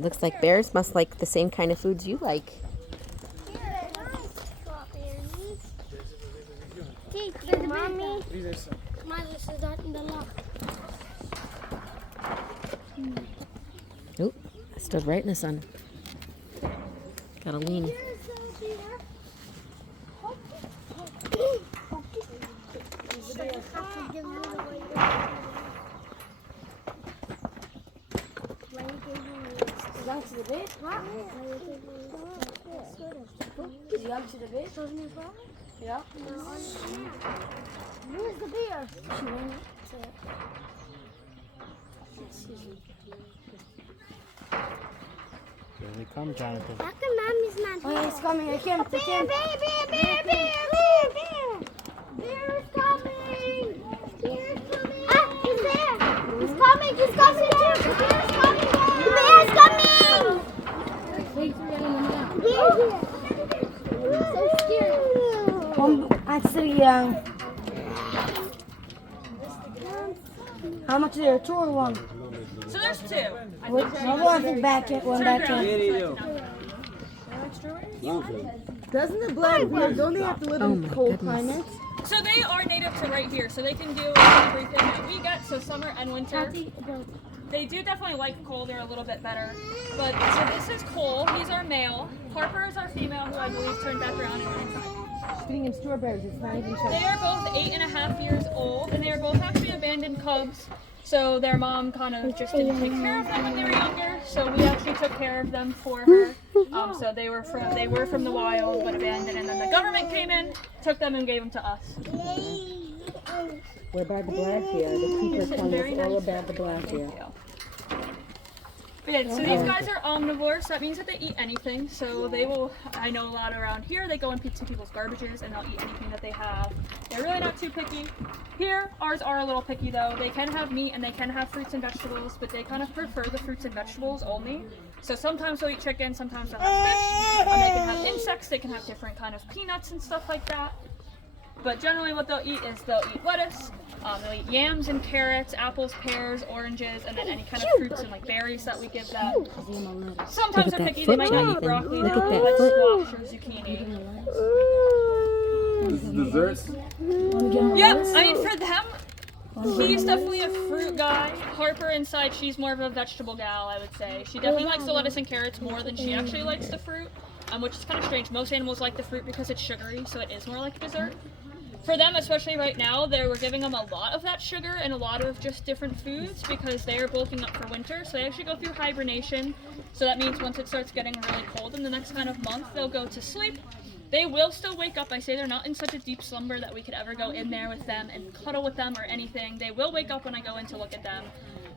Looks like bears must like the same kind of foods you like. Mommy, my list is not in the lock. Oop, I stood right in the sun. Gotta lean. To the bed? Is he up to the bed? Yeah. Where's the bear? She went Here they come, Jonathan. How come mommy's not here? Oh, he's coming. I can't. Bear, bear, Bear is coming. Bear is coming. Ah, he's there. He's coming. He's coming. The bear is coming. The bear is coming. So scary. Actually, how much is there? 2 or 1? So there's 2. I think back it, one back it. Doesn't the black bear, don't they have to live in cold climates? So they are native to right here, so they can do everything that we get, so summer and winter. They do definitely like colder a little bit better. But so this is Cole, he's our male. Harper is our female, who I believe turned back around and went inside. Feeding him strawberries, it's not even They are both 8.5 years old, and they are both actually abandoned cubs. So their mom kind of just didn't take care of them when they were younger. So we actually took care of them for her. So they were from the wild, but abandoned, and then the government came in, took them, and gave them to us. What about the black bear? The keeper told us all about the black bear. But yeah, so these guys are omnivores, so that means that they eat anything. So they will, I know a lot around here, they go into people's garbages and they'll eat anything that they have. They're really not too picky. Here, ours are a little picky though. They can have meat and they can have fruits and vegetables, but they kind of prefer the fruits and vegetables only. So sometimes they'll eat chicken, sometimes they'll have fish, and they can have insects, they can have different kind of peanuts and stuff like that. But generally what they'll eat is they'll eat lettuce, they'll eat yams and carrots, apples, pears, oranges, and then any kind of fruits and like berries that we give them. Sometimes they're picky, they might not eat broccoli, Look at that but foot. squash or zucchini. This is desserts? Yep, I mean for them, he's definitely a fruit guy. Harper inside, she's more of a vegetable gal, I would say. She definitely likes the lettuce and carrots more than she actually likes the fruit, which is kind of strange. Most animals like the fruit because it's sugary, so it is more like dessert. For them, especially right now, we're giving them a lot of that sugar and a lot of just different foods because they are bulking up for winter. So they actually go through hibernation. So that means once it starts getting really cold in the next kind of month, they'll go to sleep. They will still wake up. I say they're not in such a deep slumber that we could ever go in there with them and cuddle with them or anything. They will wake up when I go in to look at them.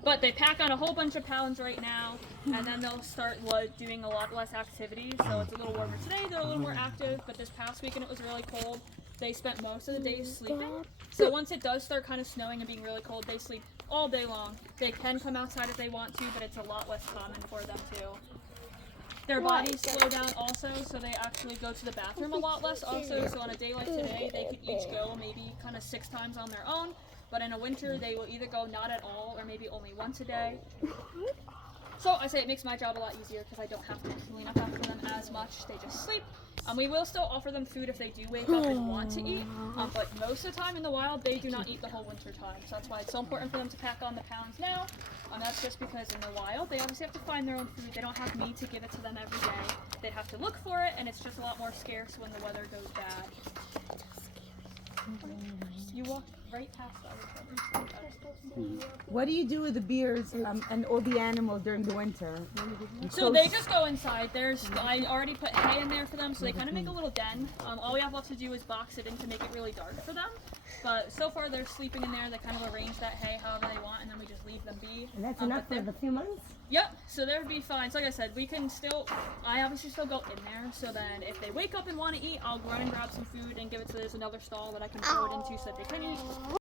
But they pack on a whole bunch of pounds right now, and then they'll start doing a lot less activity. So it's a little warmer today, they're a little more active, but this past weekend it was really cold. They spent most of the day sleeping. So once it does start kind of snowing and being really cold, they sleep all day long. They can come outside if they want to, but it's a lot less common for them too. Their bodies slow down also, so they actually go to the bathroom a lot less also. So on a day like today, they could each go maybe kind of 6 times on their own. But in a winter, they will either go not at all or maybe only once a day. So I say it makes my job a lot easier because I don't have to clean up after them as much. They just sleep. We will still offer them food if they do wake up and want to eat, but most of the time in the wild, they do not eat the whole winter time. So that's why it's so important for them to pack on the pounds now. That's just because in the wild, they obviously have to find their own food. They don't have me to give it to them every day. They'd have to look for it, and it's just a lot more scarce when the weather goes bad. You walk right past the other one. What do you do with the bears and all the animals during the winter? So they just go inside. I already put hay in there for them, so they kind of make a little den. All we have left to do is box it in to make it really dark for them. But so far they're sleeping in there. They kind of arrange that hay however they want, and then we just leave them be. And that's enough for the few months? Yep, so they'll be fine. So like I said, I obviously still go in there, so then if they wake up and want to eat, I'll run and grab some food and give it to, there's another stall that I can throw it into so that they can eat.